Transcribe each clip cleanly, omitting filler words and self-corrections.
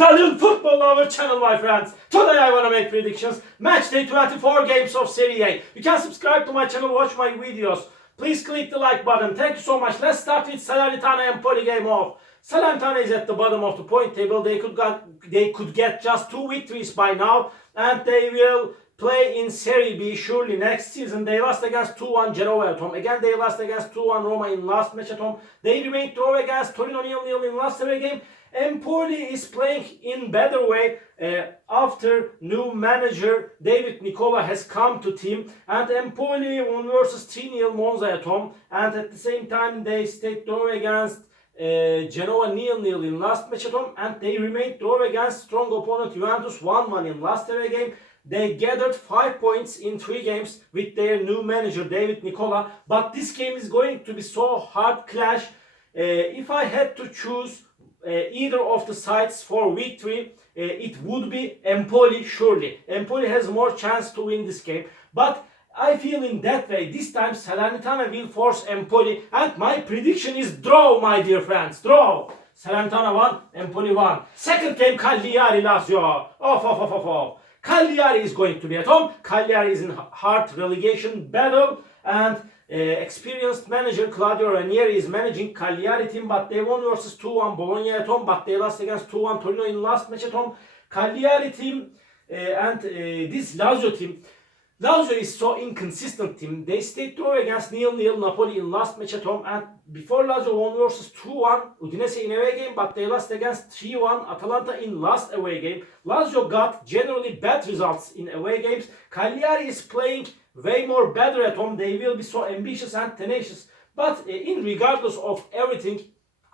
Italian football our channel, my friends. Today I want to make predictions. Match day 24 games of Serie A. You can subscribe to my channel, watch my videos. Please click the like button. Thank you so much. Let's start with Salernitana Empoli game off. Salernitana is at the bottom of the point table. They could get just 2 victories by now, and they will play in Serie B surely next season. They lost against 2-1 Genoa at home. Again, they lost against 2-1 Roma in last match at home. They remained draw against Torino 0-0 in last away game. Empoli is playing in better way after new manager David Nicola has come to team, and Empoli won versus 3-0 Monza at home, and at the same time they stayed draw against Genoa 0-0 in last match at home, and they remained draw against strong opponent Juventus 1-1 in last away game. They gathered 5 points in 3 games with their new manager David Nicola, but this game is going to be so hard clash. If I had to choose either of the sides for victory, it would be Empoli surely. Empoli has more chance to win this game, but I feel in that way this time Salernitana will force Empoli, and my prediction is draw, my dear friends. Draw. Salernitana 1, Empoli 1. Second game, Cagliari Lazio. Off. Cagliari is going to be at home. Cagliari is in hard relegation battle, and experienced manager Claudio Ranieri is managing Cagliari team, but they won versus 2-1 Bologna at home, but they lost against 2-1 Torino in last match at home. Cagliari team and this Lazio team. Lazio is so inconsistent team. They stayed draw against 0-0 Napoli in last match at home, and before Lazio won versus 2-1 Udinese in away game, but they lost against 3-1 Atalanta in last away game. Lazio got generally bad results in away games. Cagliari is playing way more better at home. They will be so ambitious and tenacious. But in regardless of everything,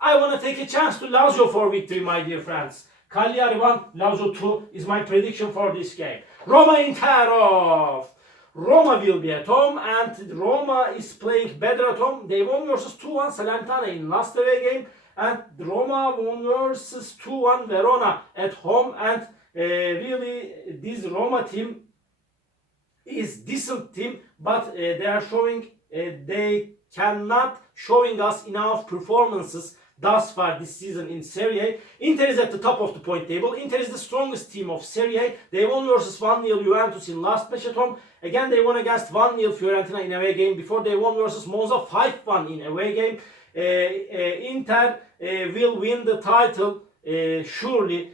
I want to take a chance to Lazio for victory, my dear friends. Cagliari 1, Lazio 2 is my prediction for this game. Roma Inter off. Roma will be at home, and Roma is playing better at home. They won versus 2-1 Salernitana in last away game, and Roma won versus 2-1 Verona at home, and really this Roma team is decent team, but they are showing they cannot showing us enough performances thus far this season in Serie A. Inter is at the top of the point table. Inter is the strongest team of Serie A. They won versus 1-0 Juventus in last match at home. Again, they won against 1-0 Fiorentina in away game. Before they won versus Monza 5-1 in away game. Inter will win the title surely.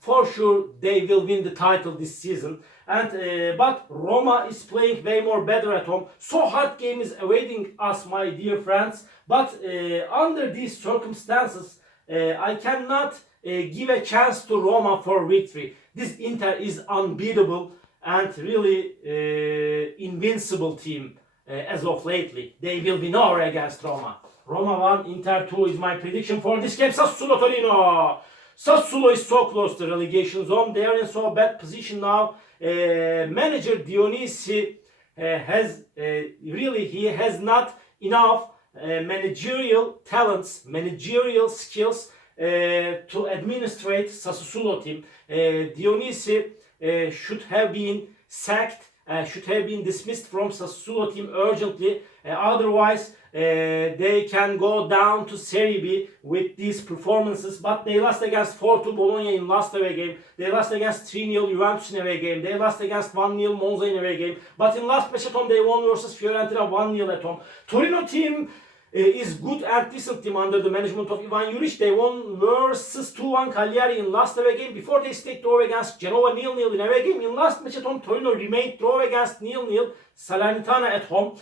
For sure, they will win the title this season. And but Roma is playing way more better at home. So hard game is awaiting us, my dear friends. But under these circumstances, I cannot give a chance to Roma for victory. This Inter is unbeatable and really invincible team as of lately. They will win over against Roma. Roma 1, Inter 2 is my prediction for this game. Sassuolo Torino. Sassuolo is so close to relegation zone. They are in so bad position now. Manager Dionisi has he has not enough managerial talents, managerial skills to administrate Sassuolo team. Dionisi should have been sacked, should have been dismissed from Sassuolo team urgently. Otherwise, they can go down to Serie B with these performances. But they lost against 4-2 Bologna in last away game. They lost against 3-0 Juventus in away game. They lost against 1-0 Monza in away game. But in last match at home, they won versus Fiorentina 1-0 at home. Torino team is good and decent team under the management of Ivan Juric. They won versus 2-1 Cagliari in last away game. Before they stayed draw against Genoa 0-0 in away game. In last match at home, Torino remained draw against 0-0 Salernitana at home.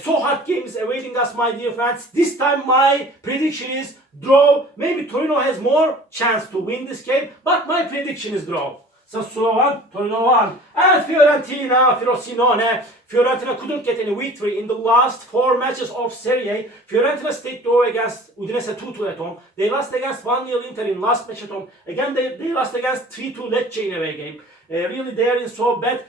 So hard games awaiting us, my dear friends. This time my prediction is draw. Maybe Torino has more chance to win this game, but my prediction is draw. Sassuolo 1, Torino 1. And Fiorentina, Frosinone. Fiorentina couldn't get any victory in the last 4 matches of Serie A. Fiorentina stayed draw against Udinese 2-2 at home. They lost against 1-0 Inter in last match at home. Again, they lost against 3-2 Lecce in away game. Really, they are in so bad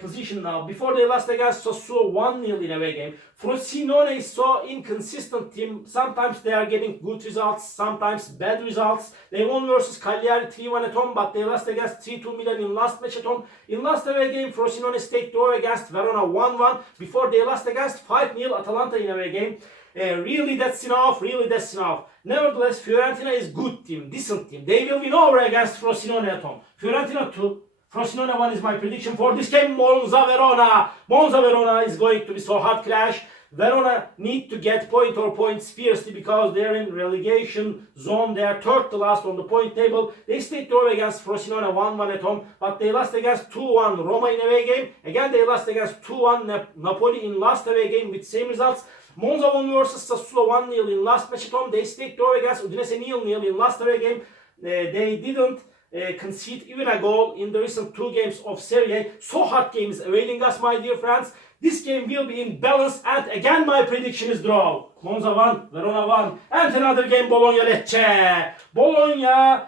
position now. Before they lost against Sassuolo 1-0 in away game. Frosinone is so inconsistent team. Sometimes they are getting good results, sometimes bad results. They won versus Cagliari 3-1 at home, but they lost against 3-2 Milan in last match at home. In last away game, Frosinone stayed draw against Verona 1-1 before they lost against 5-0 Atalanta in away game. Really, that's enough. Really, that's enough. Nevertheless, Fiorentina is good team, decent team. They will win over against Frosinone at home. Fiorentina 2. Frosinone 1 is my prediction for this game. Monza Verona. Monza Verona is going to be so hard clash. Verona need to get points fiercely because they are in relegation zone. They are third to last on the point table. They stayed draw against Frosinone 1-1 at home, but they lost against 2-1 Roma in away game. Again, they lost against 2-1 Napoli in last away game with same results. Monza won versus Sassuolo 1-0 in last match at home. They stayed draw against Udinese 0-0 in last away game. They didn't concede even a goal in the recent 2 games of Serie A. So hard games awaiting us, my dear friends. This game will be in balance, and again my prediction is draw. Monza 1, Verona 1, and another game Bologna Lecce. Bologna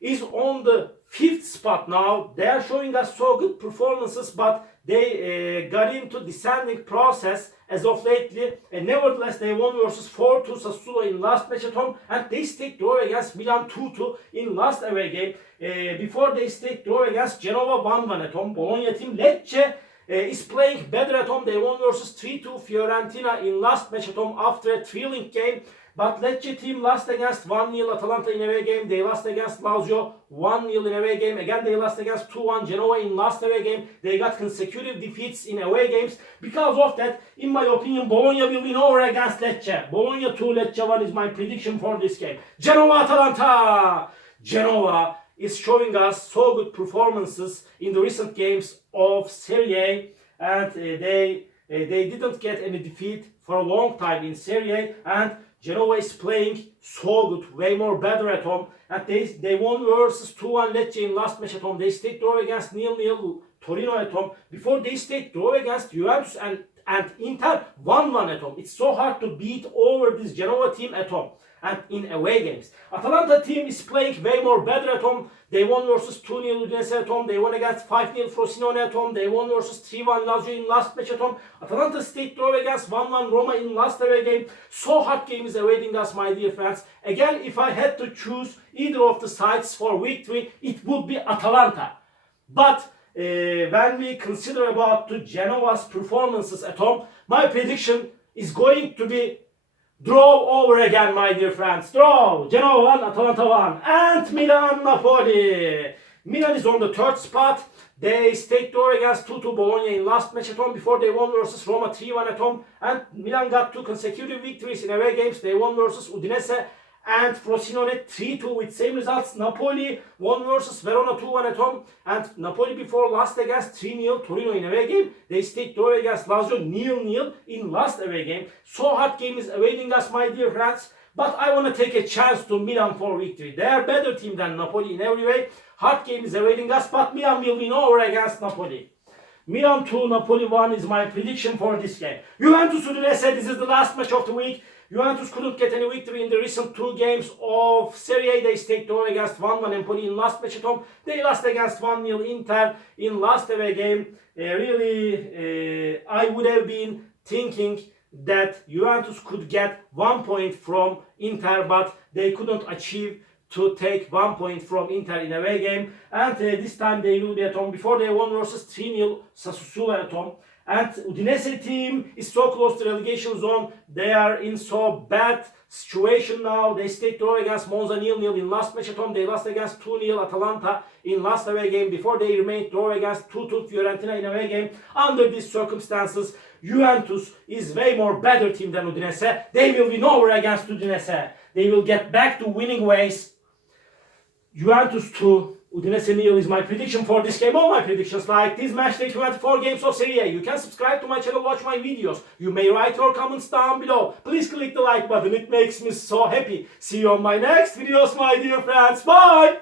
is on the 5th spot now. They are showing us so good performances, but they got into descending process as of lately. And nevertheless, they won versus 4-2 Sassuolo in last match at home, and they stayed draw against Milan 2-2 in last away game. Before they stayed draw against Genoa 1-1 at home. Bologna team Lecce is playing better at home. They won versus 3-2 Fiorentina in last match at home after a thrilling game. But Lecce team lost against 1-0 Atalanta in away game. They lost against Lazio 1-0 in away game. Again, they lost against 2-1 Genoa in last away game. They got consecutive defeats in away games. Because of that, in my opinion, Bologna will win over against Lecce. Bologna 2, Lecce 1 is my prediction for this game. Genoa Atalanta. Genoa is showing us so good performances in the recent games of Serie A, and they didn't get any defeat for a long time in Serie A, and Genoa is playing so good, way more better at home, and they won versus 2-1 Lecce in last match at home. They stayed draw against 0-0 Torino at home. Before they stayed draw against Juventus and Inter 1-1 at home. It's so hard to beat over this Genoa team at home and in away games. Atalanta team is playing way more better at home. They won versus 2-0 Udinese at home. They won against 5-0 Frosinone at home. They won versus 3-1 Lazio in last match at home. Atalanta stayed draw against 1-1 Roma in last away game. So hard game is awaiting us, my dear friends. Again, if I had to choose either of the sides for victory, it would be Atalanta. But when we consider about the Genoa's performances at home, my prediction is going to be draw over again, my dear friends. Draw. Genoa 1, Atalanta 1. And Milan Napoli. Milan is on the 3rd spot. They stayed draw against 2-2 Bologna in last match at home before they won versus Roma 3-1 at home. And Milan got 2 consecutive victories in away games. They won versus Udinese and Frosinone 3-2 with same results. Napoli won versus Verona 2-1 at home, and Napoli before lost against 3-0 Torino in away game. They stayed draw against Lazio 0-0 in last away game. So hard game is awaiting us, my dear friends. But I want to take a chance to Milan for victory. They are better team than Napoli in every way. Hard game is awaiting us, but Milan will win over against Napoli. Milan 2, Napoli 1 is my prediction for this game. Juventus Udinese, this is the last match of the week. Juventus couldn't get any victory in the recent 2 games of Serie A. They stayed draw against 1-1 Empoli in last match at home. They lost against 1-0 Inter in last away game. I would have been thinking that Juventus could get 1 point from Inter, but they couldn't achieve to take 1 point from Inter in away game. And this time they will be at home. Before they won versus 3-0 Sassuolo at home. And Udinese team is so close to relegation zone. They are in so bad situation now. They stayed draw against Monza 0-0 in last match at home. They lost against 2-0 Atalanta in last away game. Before they remained draw against 2-2 Fiorentina in away game. Under these circumstances, Juventus is way more better team than Udinese. They will win over against Udinese. They will get back to winning ways. Juventus 2, Udinese 0 is my prediction for this game. All my predictions like this match day 24 games of Serie A. You can subscribe to my channel, watch my videos. You may write your comments down below. Please click the like button. It makes me so happy. See you on my next videos, my dear friends. Bye!